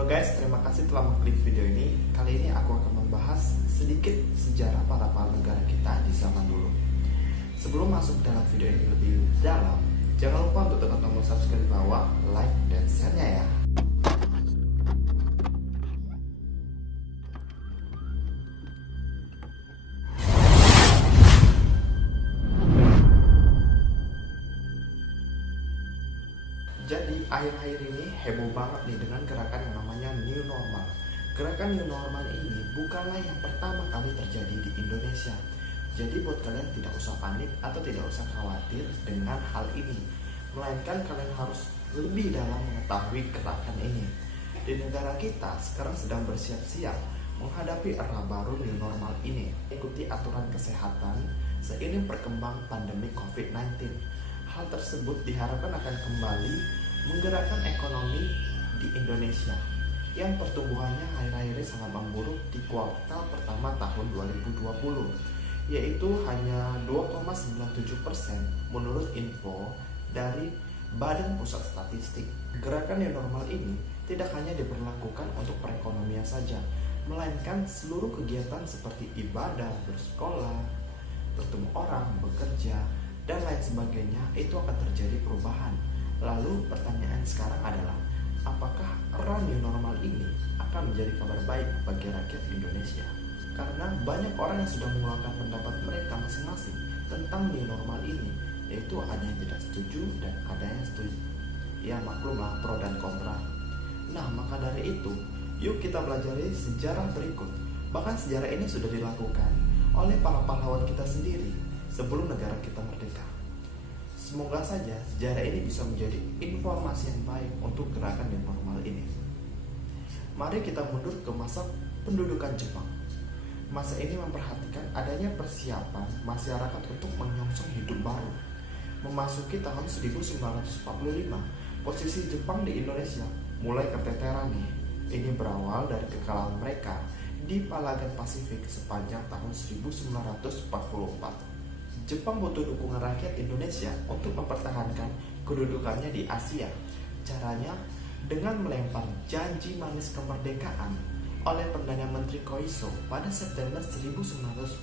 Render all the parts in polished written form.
Halo guys, terima kasih telah mengklik video ini. Kali ini aku akan membahas sedikit sejarah para negara kita di zaman dulu. Sebelum masuk dalam video ini lebih dalam, jangan lupa untuk tekan tombol subscribe di bawah, like dan share-nya ya. Jadi akhir-akhir ini heboh banget nih dengan gerakan yang namanya New Normal. Gerakan New Normal ini bukanlah yang pertama kali terjadi di Indonesia. Jadi buat kalian tidak usah panik atau tidak usah khawatir dengan hal ini, melainkan kalian harus lebih dalam mengetahui gerakan ini. Di negara kita sekarang sedang bersiap-siap menghadapi era baru New Normal ini. Ikuti aturan kesehatan seiring perkembangan pandemi COVID-19. Hal tersebut diharapkan akan kembali menggerakkan ekonomi di Indonesia yang pertumbuhannya akhir-akhir ini sangat memburuk di kuartal pertama tahun 2020, yaitu hanya 2,97% menurut info dari Badan Pusat Statistik. Gerakan yang normal ini tidak hanya diberlakukan untuk perekonomian saja, melainkan seluruh kegiatan seperti ibadah, bersekolah, bertemu orang, bekerja, dan lain sebagainya itu akan terjadi perubahan. Lalu pertanyaan sekarang adalah, apakah era new normal ini akan menjadi kabar baik bagi rakyat Indonesia? Karena banyak orang yang sudah mengeluarkan pendapat mereka masing-masing tentang new normal ini, yaitu ada yang tidak setuju dan ada yang setuju. Ya maklumlah, pro dan kontra. Nah maka dari itu, yuk kita pelajari sejarah berikut. Bahkan sejarah ini sudah dilakukan oleh para pahlawan kita sendiri sebelum negara kita merdeka. Semoga saja sejarah ini bisa menjadi informasi yang baik untuk gerakan yang normal ini. Mari kita mundur ke masa pendudukan Jepang. Masa ini memperhatikan adanya persiapan masyarakat untuk menyongsong hidup baru. Memasuki tahun 1945, posisi Jepang di Indonesia mulai keteteran nih. Ini berawal dari kekalahan mereka di Palagan Pasifik sepanjang tahun 1944. Jepang butuh dukungan rakyat Indonesia untuk mempertahankan kedudukannya di Asia. Caranya dengan melempar janji manis kemerdekaan oleh Perdana Menteri Koiso pada September 1944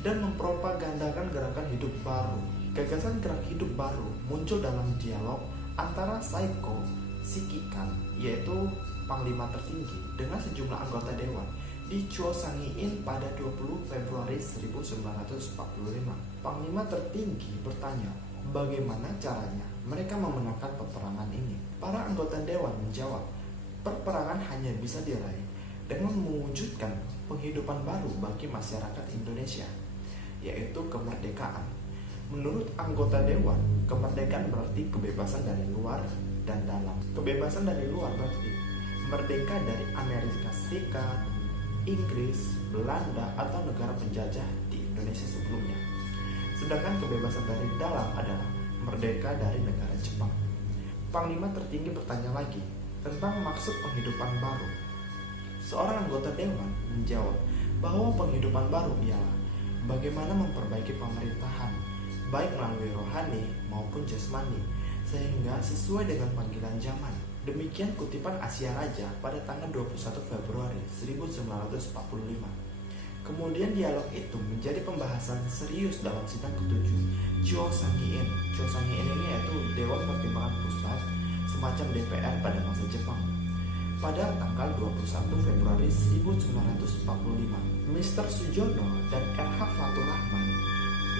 dan mempropagandakan gerakan hidup baru. Gagasan gerak hidup baru muncul dalam dialog antara Saiko Shikikan, yaitu Panglima tertinggi, dengan sejumlah anggota dewan di Chuosangiin pada 20 Februari 1945. Panglima tertinggi bertanya, bagaimana caranya mereka memenangkan peperangan ini? Para anggota dewan menjawab, peperangan hanya bisa diraih dengan mewujudkan penghidupan baru bagi masyarakat Indonesia, yaitu kemerdekaan. Menurut anggota dewan, kemerdekaan berarti kebebasan dari luar dan dalam. Kebebasan dari luar berarti merdeka dari Amerika Serikat, Inggris, Belanda, atau negara penjajah di Indonesia sebelumnya. Sedangkan kebebasan dari dalam adalah merdeka dari negara Jepang. Panglima tertinggi bertanya lagi tentang maksud penghidupan baru. Seorang anggota dewan menjawab bahwa penghidupan baru ialah bagaimana memperbaiki pemerintahan, baik melalui rohani maupun jasmani, sehingga sesuai dengan panggilan zaman. Demikian kutipan Asia Raja pada tanggal 21 Februari 1945. Kemudian dialog itu menjadi pembahasan serius dalam sidang ke-7 Chuosangiin. Chuosangiin ini yaitu Dewan Pertimbangan Pusat, semacam DPR pada masa Jepang. Pada tanggal 21 Februari 1945, Mr. Sujono dan R.H. Fathur Rahman,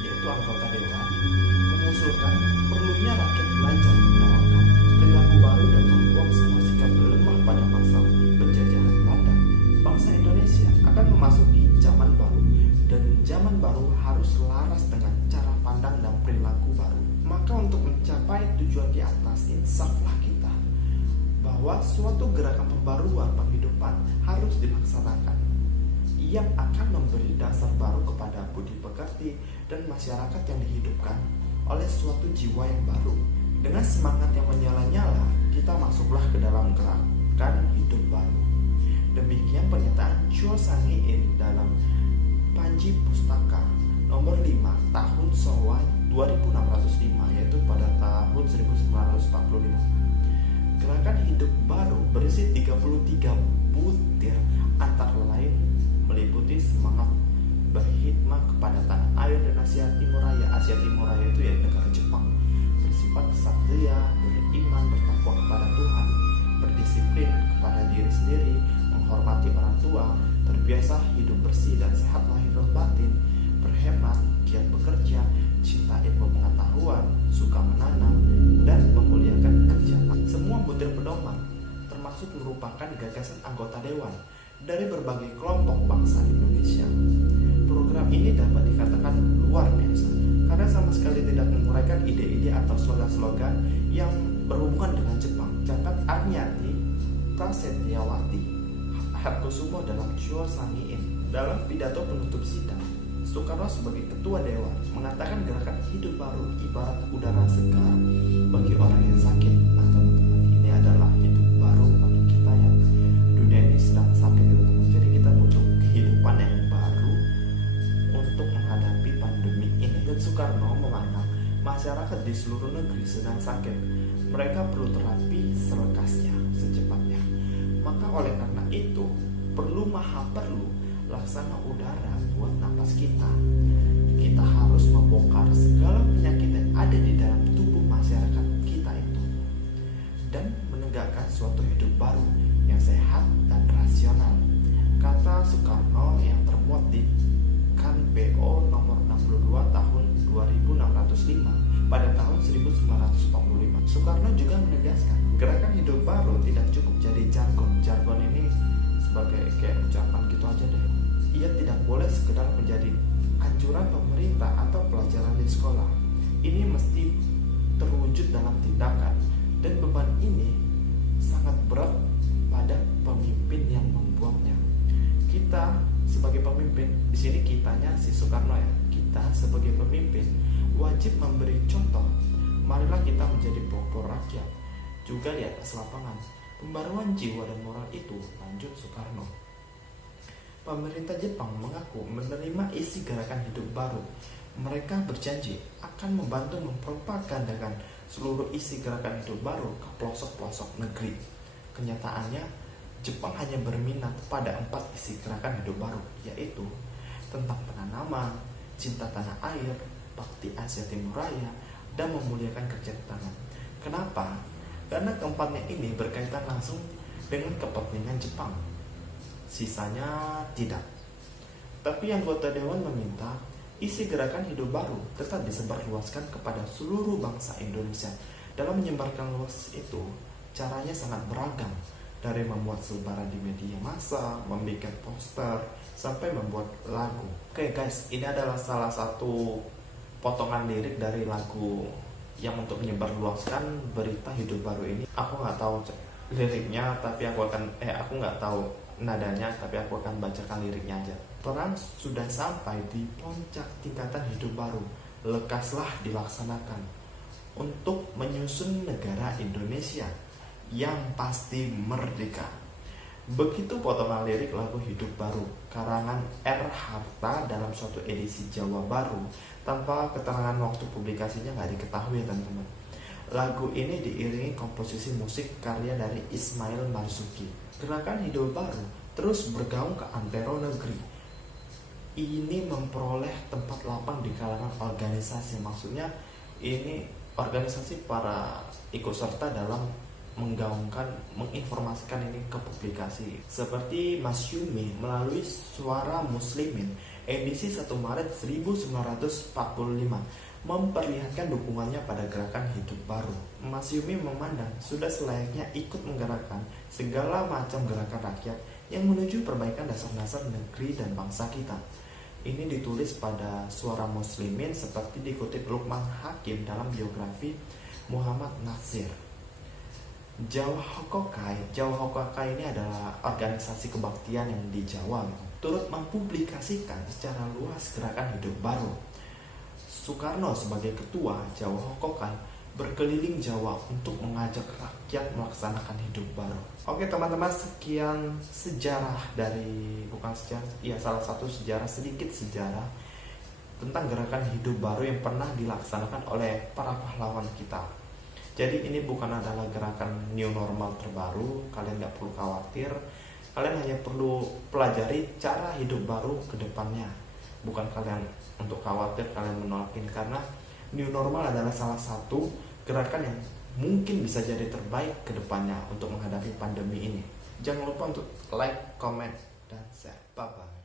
yaitu anggota dewan, mengusulkan perlunya rakyat belajar menerapkan perilaku baru dan membuang semua sikap lemah pada masa penjajahan Belanda. Bangsa Indonesia akan memasuki zaman baru, dan zaman baru harus selaras dengan cara pandang dan perilaku baru. Maka untuk mencapai tujuan di atas, insaflah kita bahwa suatu gerakan pembaruan penghidupan harus dilaksanakan yang akan memberi dasar baru kepada budi pekerti dan masyarakat yang dihidupkan oleh suatu jiwa yang baru. Dengan semangat yang menyala-nyala, kita masuklah ke dalam gerakan hidup baru. Demikian pernyataan Chuosangiin dalam Panji Pustaka nomor 5 tahun Showa 2605, yaitu pada tahun 1945. Gerakan hidup baru berisi 33 butir, antara lain meliputi semangat berkhidmat kepada tanah air dan Asia Timur Raya. Asia Timur Raya itu ya negara Jepang. Bersifat kesatria, beriman, bertakwa kepada Tuhan, berdisiplin kepada diri sendiri, menghormati orang tua, terbiasa hidup bersih dan sehat lahir dan batin, berhemat, giat bekerja, cinta ilmu pengetahuan, suka menanam, dan memuliakan kerja. Semua butir pedoman termasuk merupakan gagasan anggota dewan dari berbagai kelompok bangsa Indonesia. Program ini dapat dikatakan luar biasa karena sama sekali tidak menguraikan ide-ide atau slogan-slogan yang berhubungan dengan Jepang. Catat Arnyati Prasetyawati Harkusumo dalam Chuo Sangiin. Dalam pidato penutup sidang, Soekarno sebagai ketua dewan mengatakan gerakan hidup baru ibarat udara segar bagi orang yang sakit. Nah teman-teman, ini adalah hidup baru bagi kita yang dunia ini sedang sakit teman-teman. Jadi kita butuh kehidupan yang baru untuk menghadapi pandemi ini. Dan Soekarno memandang masyarakat di seluruh negeri sedang sakit. Mereka perlu terapi selekasnya, secepatnya. Maka oleh karena itu perlu laksana udara buat napas kita. Kita harus membongkar segala penyakit yang ada di dalam tubuh masyarakat kita itu dan menegakkan suatu hidup baru yang sehat dan rasional. Kata Soekarno yang termuat di Kan PO nomor 62 tahun 2605 pada tahun 1945. Soekarno juga menegaskan gerakan hidup baru tidak cukup jadi jargon. Jargon ini sebagai kayak ucapan gitu aja deh. Ia tidak boleh sekedar menjadi anjuran pemerintah atau pelajaran di sekolah. Ini mesti terwujud dalam tindakan, dan beban ini sangat berat pada pemimpin yang membuatnya. Kita sebagai pemimpin, di sini kitanya si Soekarno ya, kita sebagai pemimpin wajib memberi contoh. Marilah kita menjadi pelopor rakyat, juga di atas lapangan. Pembaruan jiwa dan moral itu, lanjut Soekarno. Pemerintah Jepang mengaku menerima isi gerakan hidup baru. Mereka berjanji akan membantu mempropagandakan seluruh isi gerakan hidup baru ke pelosok-pelosok negeri. Kenyataannya, Jepang hanya berminat pada 4 isi gerakan hidup baru, yaitu tentang penanaman, cinta tanah air, bakti Asia Timur Raya, dan memuliakan kerja tangan. Kenapa? Karena keempatnya ini berkaitan langsung dengan kepentingan Jepang. Sisanya tidak. Tapi anggota dewan meminta isi gerakan hidup baru tetap disebarluaskan kepada seluruh bangsa Indonesia. Dalam menyebarkan luas itu, caranya sangat beragam. Dari membuat selebaran di media massa, membuat poster, sampai membuat lagu. Oke guys, ini adalah salah satu potongan lirik dari lagu yang untuk menyebarluaskan berita hidup baru ini. Aku nggak tahu liriknya, tapi aku nggak tahu nadanya, tapi aku akan bacakan liriknya aja. Perang sudah sampai di puncak tingkatan hidup baru, lekaslah dilaksanakan untuk menyusun negara Indonesia yang pasti merdeka. Begitu potongan lirik lagu Hidup Baru karangan R. Harta dalam suatu edisi Jawa Baru. Tanpa keterangan waktu publikasinya nggak diketahui ya teman-teman. Lagu ini diiringi komposisi musik karya dari Ismail Marzuki. Gerakan hidup baru terus bergaung ke antero negeri. Ini memperoleh tempat lapang di kalangan organisasi. Maksudnya ini organisasi para ikut serta dalam menggaungkan, menginformasikan ini ke publikasi. Seperti Mas Yumi melalui Suara Muslimin edisi 1 Maret 1945 memperlihatkan dukungannya pada gerakan hidup baru. Mas Yumi memandang sudah selayaknya ikut menggerakkan segala macam gerakan rakyat yang menuju perbaikan dasar-dasar negeri dan bangsa kita. Ini ditulis pada Suara Muslimin seperti dikutip Lukman Hakim dalam biografi Muhammad Nasir. Jawa Hokokai ini adalah organisasi kebaktian yang di Jawa, turut mempublikasikan secara luas gerakan hidup baru. Soekarno sebagai ketua Jawa Hokokai berkeliling Jawa untuk mengajak rakyat melaksanakan hidup baru. Oke teman-teman, sekian sejarah dari, salah satu sedikit sejarah tentang gerakan hidup baru yang pernah dilaksanakan oleh para pahlawan kita. Jadi ini bukan adalah gerakan new normal terbaru, kalian nggak perlu khawatir. Kalian hanya perlu pelajari cara hidup baru ke depannya. Bukan kalian untuk khawatir, kalian menolak ini, karena new normal adalah salah satu gerakan yang mungkin bisa jadi terbaik ke depannya untuk menghadapi pandemi ini. Jangan lupa untuk like, comment, dan share. Bye-bye.